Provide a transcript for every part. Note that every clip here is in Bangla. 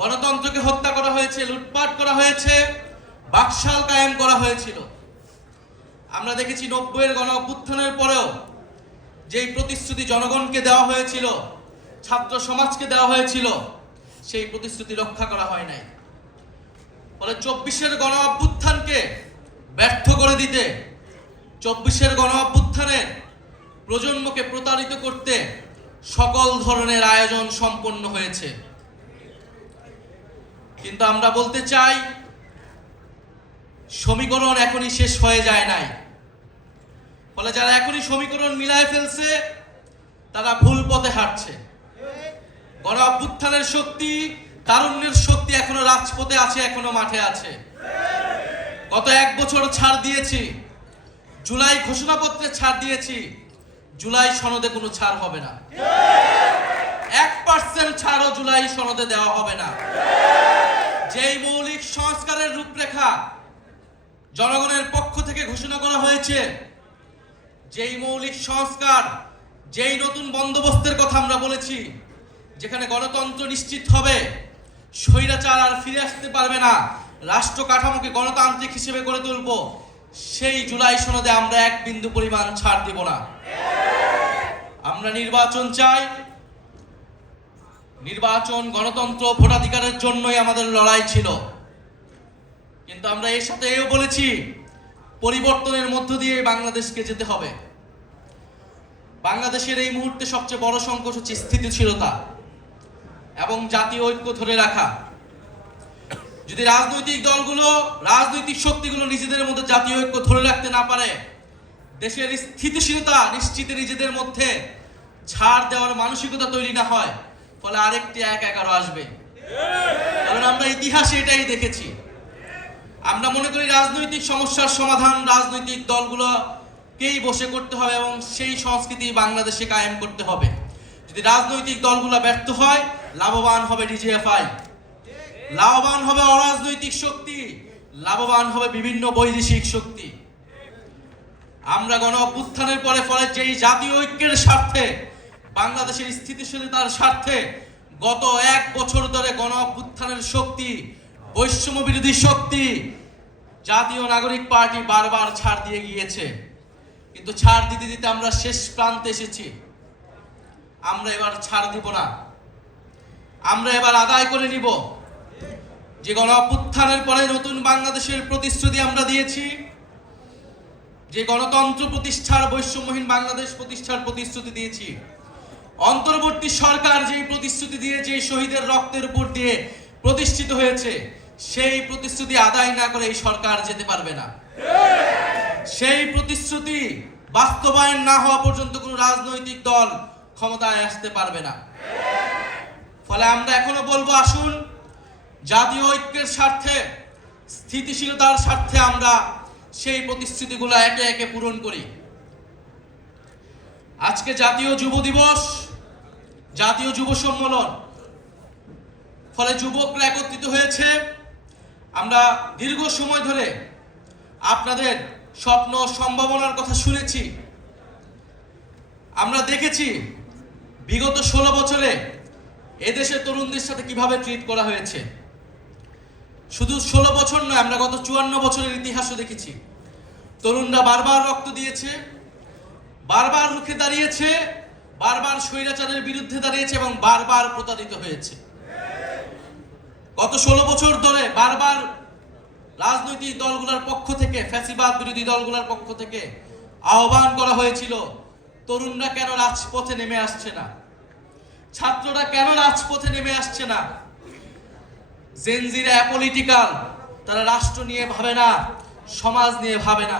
গণতন্ত্রকে হত্যা করা হয়েছে, লুটপাট করা হয়েছে, বাকশাল কায়েম করা হয়েছিল। আমরা দেখেছি 90-এর গণ অভ্যুত্থানের পরেও যেই প্রতিশ্রুতি জনগণকে দেওয়া হয়েছিল, ছাত্র সমাজকে দেওয়া হয়েছিল, সেই প্রতিশ্রুতি রক্ষা করা হয় নাই। ফলে 24-এর গণ অভ্যুত্থানকে ব্যর্থ করে দিতে, 24-এর গণ অভ্যুত্থানের প্রজন্মকে প্রতারিত করতে সকল ধরনের আয়োজন সম্পন্ন হয়েছে। কিন্তু আমরা বলতে চাই, সমীকরণ এখনই শেষ হয়ে যায় নাই। ফলে যারা এখনই সমীকরণ মিলায় ফেলছে তারা ভুল পথে হাঁটছে। গণ অভ্যুত্থানের শক্তি, তারুণ্যের শক্তি এখনো রাজপথে আছে, এখনো মাঠে আছে। গত 1 বছর ছাড় দিয়েছি, জুলাই ঘোষণাপত্রে ছাড় দিয়েছি, জুলাই সনদে কোনো ছাড় হবে না। 1% ছাড়ও জুলাই সনদে দেওয়া হবে না। যেই মৌলিক সংস্কারের রূপরেখা জনগণের পক্ষ থেকে ঘোষণা করা হয়েছে, যেই মৌলিক সংস্কার, যেই নতুন বন্দোবস্তের কথা আমরা বলেছি, যেখানে গণতন্ত্র নিশ্চিত হবে, স্বৈরাচার আর ফিরে আসতে পারবে না, রাষ্ট্র কাঠামোকে গণতান্ত্রিক হিসেবে গড়ে তুলব, সেই জুলাই সনদে আমরা 1 বিন্দু পরিমাণ ছাড় দিব না। আমরা নির্বাচন চাই। নির্বাচন, গণতন্ত্র, ভোটাধিকারের জন্যই আমাদের লড়াই ছিল। কিন্তু আমরা এর সাথে এও বলেছি, পরিবর্তনের মধ্য দিয়ে বাংলাদেশকে যেতে হবে। বাংলাদেশের এই মুহূর্তে সবচেয়ে বড় সংকট হচ্ছে স্থিতিশীলতা এবং জাতীয় ঐক্য ধরে রাখা। যদি রাজনৈতিক দলগুলো, রাজনৈতিক শক্তিগুলো নিজেদের মধ্যে জাতীয় ঐক্য ধরে রাখতে না পারে, দেশের স্থিতিশীলতা নিশ্চিতে নিজেদের মধ্যে ছাড় দেওয়ার মানসিকতা তৈরি না হয়, ফলে আরেকটি 1-11 আসবে। কারণ আমরা ইতিহাসে এটাই দেখেছি। আমরা মনে করি রাজনৈতিক সমস্যার সমাধান রাজনৈতিক দলগুলোকেই বসে করতে হবে এবং সেই সংস্কৃতি বাংলাদেশে কায়েম করতে হবে। যদি রাজনৈতিক দলগুলো ব্যর্থ হয়, লাভবান হবে ডিজিএফআই, লাভবান হবে অরাজনৈতিক শক্তি, লাভবান হবে বিভিন্ন বৈদেশিক শক্তি। আমরা গণ অভ্যুত্থানের পরে ফলে যেই জাতীয় ঐক্যের স্বার্থে, বাংলাদেশের স্থিতিশীলতার স্বার্থে গত 1 বছর ধরে গণ অভ্যুত্থানের শক্তি, বৈষম্য বিরোধী শক্তি, জাতীয় নাগরিক পার্টি বারবার ছাড় দিয়ে গিয়েছে। কিন্তু ছাড় দিতে দিতে আমরা শেষ প্রান্তে এসেছি। আমরা এবার ছাড় দিব না। আমরা এবার আদায় করে নিব যে গণ অভ্যুত্থানের পরে নতুন বাংলাদেশের প্রতিশ্রুতি আমরা দিয়েছি, যে গণতন্ত্র প্রতিষ্ঠার, বৈষম্যহীন বাংলাদেশ প্রতিষ্ঠার প্রতিশ্রুতি দিয়েছি। অন্তর্বর্তী সরকার যেই প্রতিশ্রুতি দিয়ে, যে শহীদের রক্তের উপর দিয়ে প্রতিষ্ঠিত হয়েছে, সেই প্রতিশ্রুতি আদায় না করে এই সরকার যেতে পারবে না। সেই প্রতিশ্রুতি বাস্তবায়ন না হওয়া পর্যন্ত কোনো রাজনৈতিক দল ক্ষমতায় আসতে পারবে না। ফলে আমরা এখনো বলবো, আসুন জাতীয় ঐক্যের স্বার্থে, স্থিতিশীলতার স্বার্থে আমরা সেই প্রতিশ্রুতিগুলো একে একে পূরণ করি। আজকে জাতীয় যুব দিবস, জাতীয় যুব সম্মেলন, ফলে যুবকরা একত্রিত হয়েছে। আমরা দীর্ঘ সময় ধরে আপনাদের স্বপ্ন, সম্ভাবনার কথা শুনেছি। আমরা দেখেছি বিগত 16 বছরে এদেশের তরুণদের সাথে কিভাবে ট্রিট করা হয়েছে। শুধু 16 বছর নয়, আমরা গত 54 বছরের ইতিহাসও দেখেছি। তরুণরা বারবার রক্ত দিয়েছে, বারবার রুখে দাঁড়িয়েছে, বারবার স্বৈরাচারের বিরুদ্ধে দাঁড়িয়েছে এবং বারবার প্রতারিত হয়েছে। গত 16 বছর ধরে বারবার রাজনৈতিক দলগুলোর পক্ষ থেকে, ফ্যাসিবাদ বিরোধী দলগুলোর পক্ষ থেকে আহ্বান করা হয়েছিল, তরুণরা কেন রাজপথে নেমে আসছে না, ছাত্ররা কেন রাজপথে নেমে আসছে না। জেনজিরা অ্যাপলিটিক্যাল, তারা রাষ্ট্র নিয়ে ভাবে না, সমাজ নিয়ে ভাবে না।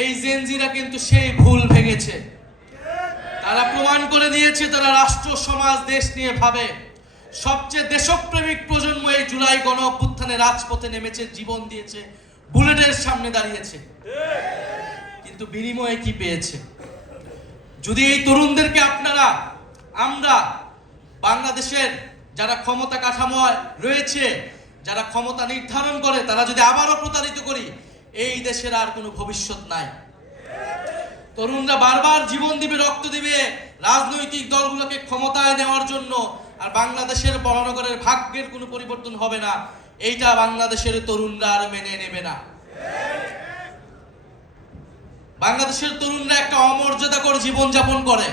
এই জেনজিরা কিন্তু সেই ভুল ভেঙেছে। তারা প্রমাণ করে দিয়েছে তারা রাষ্ট্র, সমাজ, দেশ নিয়ে ভাবে। সবচেয়ে দেশপ্রেমিক প্রজন্ম এই জুলাই গণ অভ্যুত্থানে রাজপথে নেমেছে, জীবন দিয়েছে, বুলেটের সামনে দাঁড়িয়েছে। কিন্তু বিনিময়ে কি পেয়েছে? যদি এই তরুণদেরকে আপনারা, আমরা, বাংলাদেশের যারা ক্ষমতা কাঠামো রয়েছে, যারা ক্ষমতা নির্ধারণ করে, তারা যদি আবারও প্রতারিত করি, এই দেশের আর কোনো ভবিষ্যৎ নাই। তরুণরা বারবার জীবন দিবে, রক্ত দিবে রাজনৈতিক দলগুলোকে ক্ষমতায় নেওয়ার জন্য, আর বাংলাদেশের মহানগরের ভাগ্যের কোনো পরিবর্তন হবে না, এইটা বাংলাদেশের তরুণরা আর মেনে নেবে না। বাংলাদেশের তরুণরা একটা অমর্যাদাকর জীবনযাপন করে,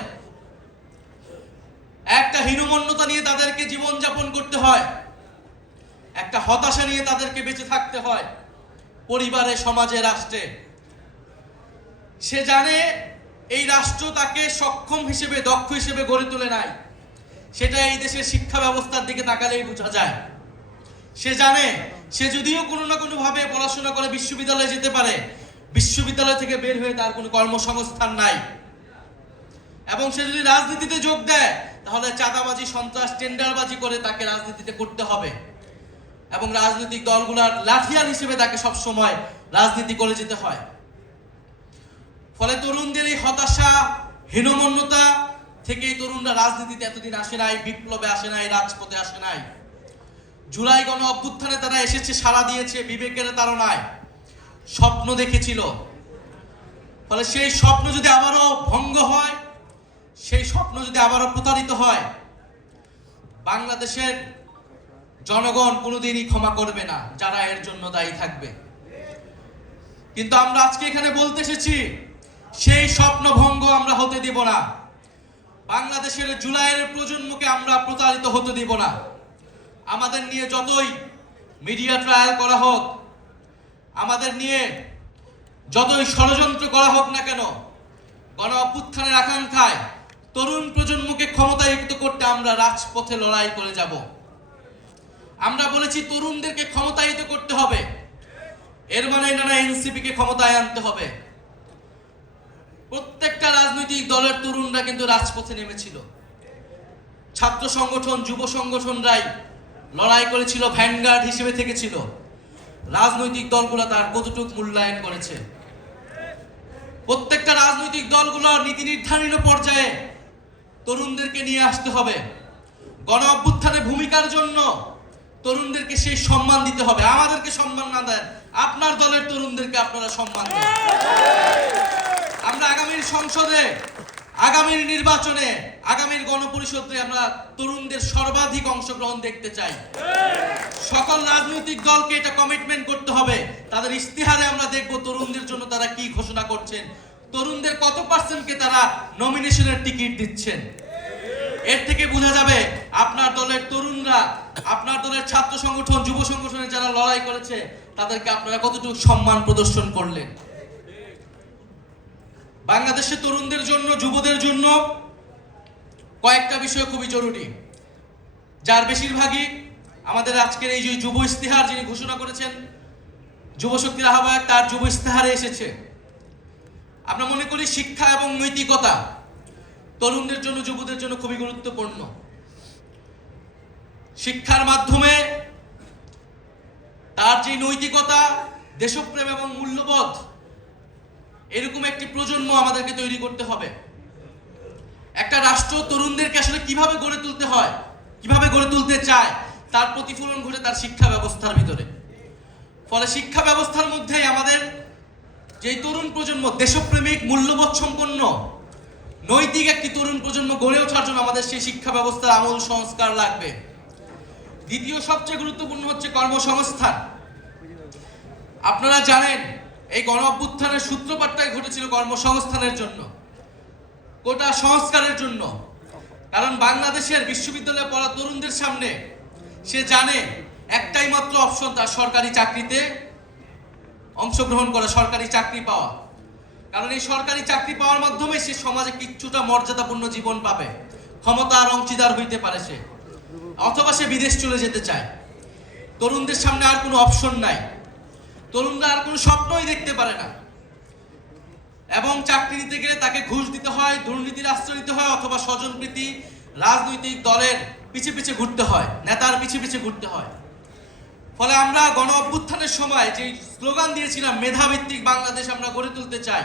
একটা হীনমন্যতা নিয়ে তাদেরকে জীবনযাপন করতে হয়, একটা হতাশা নিয়ে তাদেরকে বেঁচে থাকতে হয় পরিবারে, সমাজে, রাষ্ট্রে। সে জানে এই রাষ্ট্র তাকে সক্ষম হিসেবে, দক্ষ হিসেবে গড়ে তোলে নাই, সেটা এই দেশের শিক্ষা ব্যবস্থার দিকে তাকালেই বোঝা যায়। সে জানে সে যদিও কোনো না কোনো ভাবে পড়াশোনা করে বিশ্ববিদ্যালয়ে যেতে পারে, বিশ্ববিদ্যালয় থেকে বের হয়ে তার কোনো কর্মসংস্থান নাই, এবং সে যদি রাজনীতিতে যোগ দেয় তাহলে চাঁদাবাজি, সন্ত্রাস, টেন্ডারবাজি করে তাকে রাজনীতিতে করতে হবে, এবং রাজনৈতিক দলগুলোর লাঠিয়াল হিসেবে তাকে সবসময় রাজনীতি করে যেতে হয়। ফলে তরুণদের এই হতাশা, হীনমন্যতা থেকেই তরুণরা রাজনীতিতে এতদিন আসে নাই, বিপ্লবে আসে নাই, রাজপথে আসে নাই। জুলাই গণ অভ্যুত্থানে তারা এসেছে, সাড়া দিয়েছে বিবেকের তাড়নায়, স্বপ্ন দেখেছিল। ফলে সেই স্বপ্ন যদি আবারও ভঙ্গ হয়, সেই স্বপ্ন যদি আবারও প্রতারিত হয়, বাংলাদেশের জনগণ কোনোদিনই ক্ষমা করবে না, যারা এর জন্য দায়ী থাকবে। কিন্তু আমরা আজকে এখানে বলতে এসেছি, সেই স্বপ্ন ভঙ্গ আমরা হতে দেব না। বাংলাদেশের জুলাইয়ের প্রজন্মকে আমরা প্রতারিত হতে দেব না। আমাদের নিয়ে যতই মিডিয়া ট্রায়াল করা হোক, আমাদের নিয়ে যতই ষড়যন্ত্র করা হোক না কেন, গণ অভ্যুত্থানের আকাঙ্ক্ষায় তরুণ প্রজন্মকে ক্ষমতায়িত করতে আমরা রাজপথে লড়াই করে যাব। আমরা বলেছি তরুণদেরকে ক্ষমতায়িত করতে হবে, এর মানে না এনসিপি কে ক্ষমতায় আনতে হবে। প্রত্যেকটা রাজনৈতিক দলের তরুণরা কিন্তু রাজপথে নেমেছিল। ছাত্র সংগঠন, যুব সংগঠনরাই লড়াই করেছিল, ভ্যানগার্ড হিসেবে থেকেছিল। রাজনৈতিক দলগুলো তার কতটুকু মূল্যায়ন করেছে? প্রত্যেকটা রাজনৈতিক দলগুলোর নীতি নির্ধারণী পর্যায়ে তরুণদেরকে নিয়ে আসতে হবে। গণ অভ্যুত্থানে ভূমিকার জন্য তরুণদেরকে সেই সম্মান দিতে হবে। আমাদেরকে সম্মান না দেন, আপনার দলের তরুণদেরকে আপনারা সম্মান দেন। আমরা আগামীর সংসদে, আগামীর নির্বাচনে, আগামীর গণপরিষদে আমরা তরুণদের সর্বাধিক অংশগ্রহণ দেখতে চাই। সকল রাজনৈতিক দলকে এটা কমিটমেন্ট করতে হবে। তাদের ইস্তিহারে আমরা দেখব তরুণদের জন্য তারা কি ঘোষণা করছেন, তরুণদের কত পার্সেন্টকে তারা নমিনেশনের টিকিট দিচ্ছেন। এর থেকে বোঝা যাবে আপনার দলের তরুণরা, আপনার দলের ছাত্র সংগঠন, যুব সংগঠনে যারা লড়াই করেছে, তাদেরকে আপনারা কতটুকু সম্মান প্রদর্শন করলেন। বাংলাদেশের তরুণদের জন্য, যুবদের জন্য কয়েকটা বিষয় খুবই জরুরি, যার বেশিরভাগই আমাদের আজকের এই যে যুব ইস্তিহার যিনি ঘোষণা করেছেন, যুব শক্তির আহ্বায়ক, তার যুব ইস্তিহারে এসেছে। আমরা মনে করি শিক্ষা এবং নৈতিকতা তরুণদের জন্য, যুবদের জন্য খুবই গুরুত্বপূর্ণ। শিক্ষার মাধ্যমে তার যে নৈতিকতা, দেশপ্রেম এবং মূল্যবোধ, এরকম একটি প্রজন্ম আমাদেরকে তৈরি করতে হবে। একটা রাষ্ট্র তরুণদেরকে আসলে কিভাবে গড়ে তুলতে হয়, কিভাবে গড়ে তুলতে চায়, তার প্রতিফলন ঘটে তার শিক্ষা ব্যবস্থার ভিতরে। ফলে শিক্ষা ব্যবস্থার মধ্যেই আমাদের যে তরুণ প্রজন্ম, দেশপ্রেমিক, মূল্যবোধ সম্পন্ন, নৈতিক একটি তরুণ প্রজন্ম গড়ে ওঠার জন্য আমাদের সেই শিক্ষা ব্যবস্থার আমূল সংস্কার লাগবে। দ্বিতীয় সবচেয়ে গুরুত্বপূর্ণ হচ্ছে কর্মসংস্থান। আপনারা জানেন এই গণ অভ্যুত্থানের সূত্রপাতটাই ঘটেছিল কর্মসংস্থানের জন্য, কোটা সংস্কারের জন্য। কারণ বাংলাদেশের বিশ্ববিদ্যালয়ে পড়া তরুণদের সামনে সে জানে একটাই মাত্র অপশন, তার সরকারি চাকরিতে অংশগ্রহণ করা, সরকারি চাকরি পাওয়া। কারণ এই সরকারি চাকরি পাওয়ার মাধ্যমে সে সমাজে কিছুটা মর্যাদাপূর্ণ জীবন পাবে, ক্ষমতার অংশীদার হইতে পারে সে, অথবা সে বিদেশ চলে যেতে চায়। তরুণদের সামনে আর কোনো অপশন নাই, তরুণরা আর কোনো স্বপ্নই দেখতে পারে না। এবং চাকরি নিতে গেলে তাকে ঘুষ দিতে হয়, দুর্নীতির আশ্রয় নিতে হয়, অথবা স্বজনপ্রীতি, রাজনৈতিক দলের পিছে পিছে ঘুরতে হয়, নেতার পিছে পিছে ঘুরতে হয়। ফলে আমরা গণ অভ্যুত্থানের সময় যে স্লোগান দিয়েছিলাম, মেধাভিত্তিক বাংলাদেশ আমরা গড়ে তুলতে চাই,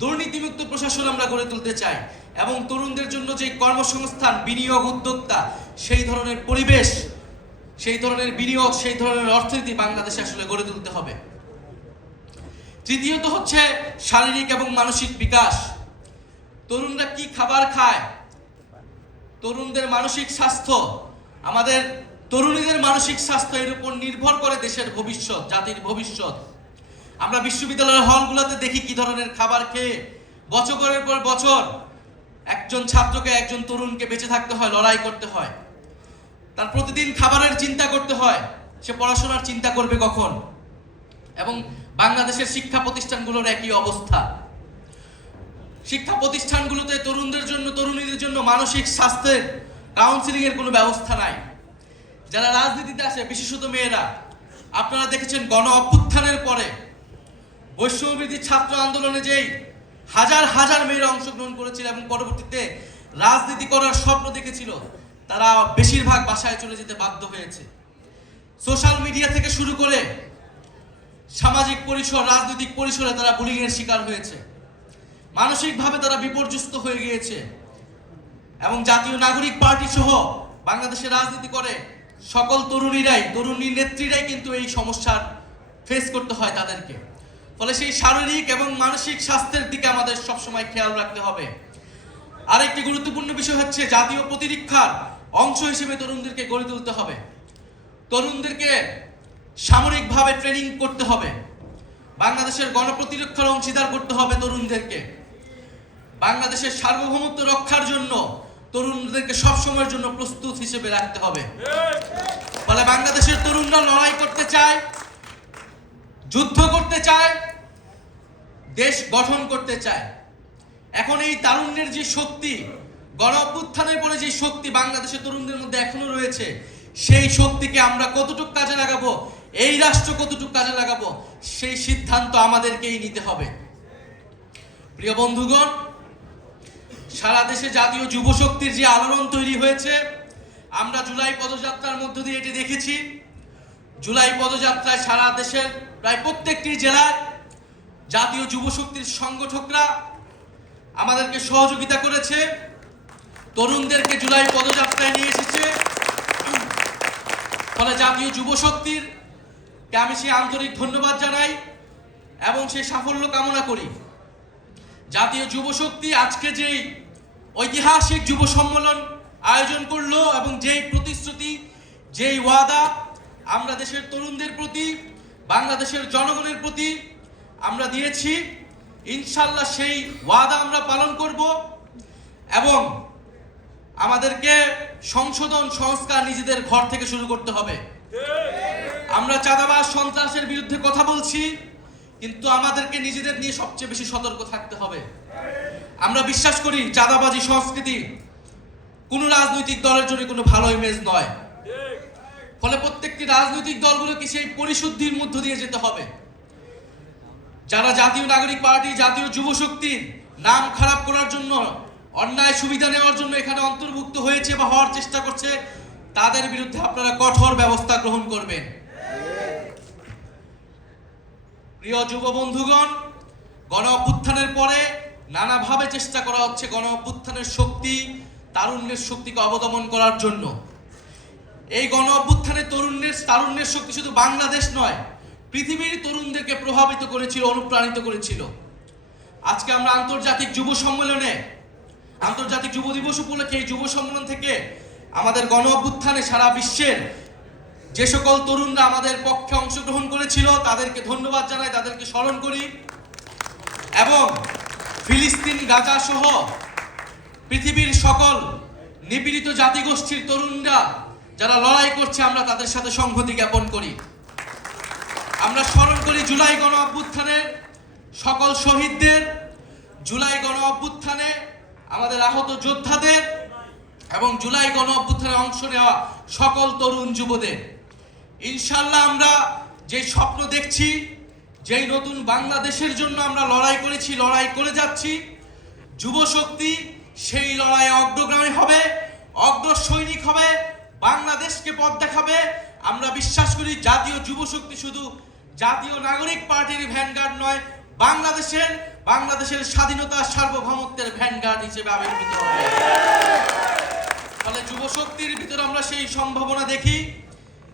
দুর্নীতিমুক্ত প্রশাসন আমরা গড়ে তুলতে চাই, এবং তরুণদের জন্য যে কর্মসংস্থান, বিনিয়োগ, উদ্যোক্তা, সেই ধরনের পরিবেশ, সেই ধরনের বিনিয়োগ, সেই ধরনের অর্থনীতি বাংলাদেশে আসলে গড়ে তুলতে হবে। তৃতীয়ত হচ্ছে শারীরিক এবং মানসিক বিকাশ। তরুণরা কি খাবার খায়, তরুণদের মানসিক স্বাস্থ্য, আমাদের তরুণীদের মানসিক স্বাস্থ্য এর উপর নির্ভর করে দেশের ভবিষ্যৎ, জাতির ভবিষ্যৎ। আমরা বিশ্ববিদ্যালয়ের হলগুলোতে দেখি কি ধরনের খাবার খেয়ে বছরের পর বছর একজন ছাত্রকে, একজন তরুণকে বেঁচে থাকতে হয়, লড়াই করতে হয়। তার প্রতিদিন খাবারের চিন্তা করতে হয়, সে পড়াশোনার চিন্তা করবে কখন। এবং বাংলাদেশের শিক্ষা প্রতিষ্ঠানগুলোর একই অবস্থা। শিক্ষা প্রতিষ্ঠানগুলোতে তরুণদের জন্য, তরুণীদের জন্য মানসিক স্বাস্থ্যের কাউন্সিলিং এর কোনো ব্যবস্থা নাই। যারা রাজনীতিতে আসে, বিশেষত মেয়েরা, আপনারা দেখেছেন গণ অভ্যুত্থানের পরে বৈষম্যবিরোধী ছাত্র আন্দোলনে যেই হাজার হাজার মেয়েরা অংশগ্রহণ করেছিল এবং পরবর্তীতে রাজনীতি করার স্বপ্ন দেখেছিল, তারা বেশিরভাগ বাসায় চলে যেতে বাধ্য হয়েছে। সোশ্যাল মিডিয়া থেকে শুরু করে সামাজিক পরিসর, রাজনৈতিক পরিসরে তারা বুলিং এর শিকার হয়েছে। মানসিকভাবে তারা বিপর্যস্ত হয়ে গিয়েছে। এবং জাতীয় নাগরিক পার্টি সহ বাংলাদেশে রাজনীতি করে সকল তরুণী নেত্রীরাই কিন্তু এই সমস্যার ফেস করতে হয় তাদেরকে। ফলে সেই শারীরিক এবং মানসিক স্বাস্থ্যের দিকে আমাদের সবসময় খেয়াল রাখতে হবে। আরেকটি গুরুত্বপূর্ণ বিষয় হচ্ছে জাতীয় প্রতিরক্ষার অংশ হিসেবে তরুণদেরকে গড়ে তুলতে হবে। তরুণদেরকে সামরিকভাবে ট্রেনিং করতে হবে। বাংলাদেশের গণপ্রতিরক্ষার অংশীদার করতে হবে তরুণদেরকে। বাংলাদেশের সার্বভৌমত্ব রক্ষার জন্য তরুণদেরকে সবসময়ের জন্য প্রস্তুত হিসেবে রাখতে হবে। ফলে বাংলাদেশের তরুণরা লড়াই করতে চায়, যুদ্ধ করতে চায়, দেশ গঠন করতে চায়। এখন এই তারুণ্যের যে শক্তি, গণ অভ্যুত্থানের পরে যে শক্তি বাংলাদেশের তরুণদের মধ্যে এখনো রয়েছে, সেই শক্তিকে আমরা কতটুকু কাজে লাগাবো, এই রাষ্ট্র কতটুকু কাজে লাগাবো, সেই সিদ্ধান্ত আমাদেরকেই নিতে হবে। প্রিয় বন্ধুগণ, সারা দেশে জাতীয় যুব শক্তির যে আলোড়ন তৈরি হয়েছে, আমরা জুলাই পদযাত্রার মধ্য দিয়ে এটি দেখেছি। জুলাই পদযাত্রায় সারা দেশের প্রায় প্রত্যেকটি জেলায় জাতীয় যুব শক্তির সংগঠকরা আমাদেরকে সহযোগিতা করেছে, তরুণদেরকে জুলাই পদযাত্রায় নিয়ে এসেছে। ফলে জাতীয় যুব শক্তির কে আমি সেই আন্তরিক ধন্যবাদ জানাই এবং সেই সাফল্য কামনা করি। জাতীয় যুব শক্তি আজকে যেই ঐতিহাসিক যুব সম্মেলন আয়োজন করলো এবং যেই প্রতিশ্রুতি, যেই ওয়াদা আমরা দেশের তরুণদের প্রতি, বাংলাদেশের জনগণের প্রতি আমরা দিয়েছি, ইনশাল্লাহ সেই ওয়াদা আমরা পালন করব এবং আমাদেরকে সংশোধন, সংস্কার নিজেদের ঘর থেকে শুরু করতে হবে। আমরা চাঁদাবাজ, সন্ত্রাসের বিরুদ্ধে কথা বলছি, কিন্তু আমাদেরকে নিজেদের নিয়ে সবচেয়ে বেশি সতর্ক থাকতে হবে। আমরা বিশ্বাস করি চাঁদাবাজি সংস্কৃতি কোনো রাজনৈতিক দলের জন্য কোনো ভালো ইমেজ নয়। ফলে প্রত্যেকটি রাজনৈতিক দলগুলোকে সেই পরিশুদ্ধির মধ্য দিয়ে যেতে হবে। যারা জাতীয় নাগরিক পার্টি, জাতীয় যুব শক্তির নাম খারাপ করার জন্য, অন্যায় সুবিধা নেওয়ার জন্য এখানে অন্তর্ভুক্ত হয়েছে বা হওয়ার চেষ্টা করছে, তাদের বিরুদ্ধে আপনারা কঠোর ব্যবস্থা গ্রহণ করবেন। প্রিয় যুব বন্ধুগণ, গণ অভ্যুত্থানের পরে নানাভাবে চেষ্টা করা হচ্ছে গণ অভ্যুত্থানের শক্তি, তারুণ্যের শক্তিকে অবদমন করার জন্য। এই গণ অভ্যুত্থানের তারুণ্যের শক্তি শুধু বাংলাদেশ নয়, পৃথিবীর তরুণদেরকে প্রভাবিত করেছিল, অনুপ্রাণিত করেছিল। আজকে আমরা আন্তর্জাতিক যুব সম্মেলনে, আন্তর্জাতিক যুব দিবস উপলক্ষে এই যুব সম্মেলন থেকে আমাদের গণ অভ্যুত্থানে সারা বিশ্বের যে সকল তরুণরা আমাদের পক্ষে অংশগ্রহণ করেছিল তাদেরকে ধন্যবাদ জানাই, তাদেরকে স্মরণ করি। এবং ফিলিস্তিন, গাজা সহ পৃথিবীর সকল নিপীড়িত জাতিগোষ্ঠীর তরুণরা যারা লড়াই করছে, আমরা তাদের সাথে সংহতি জ্ঞাপন করি। আমরা স্মরণ করি জুলাই গণ অভ্যুত্থানের সকল শহীদদের, জুলাই গণ অভ্যুত্থানে আমাদের আহত যোদ্ধাদের এবং জুলাই গণ অভ্যুত্থানে অংশ নেওয়া সকল তরুণ যুবদের। ইনশাল্লাহ আমরা যে স্বপ্ন দেখছি, যেই নতুন বাংলাদেশের জন্য আমরা লড়াই করেছি, লড়াই করে যাচ্ছি, যুব শক্তি সেই লড়াইয়ে অগ্রগামী হবে, অগ্রসৈনিক হবে, বাংলাদেশকে পথ দেখাবে। আমরা বিশ্বাস করি জাতীয় যুব শক্তি শুধু জাতীয় নাগরিক পার্টির ভ্যানগার্ড নয়, বাংলাদেশের স্বাধীনতা, সার্বভৌমত্বের ভ্যানগার্ড হিসেবে আবির্ভূত হবে। ফলে যুব শক্তির ভিতরে আমরা সেই সম্ভাবনা দেখি।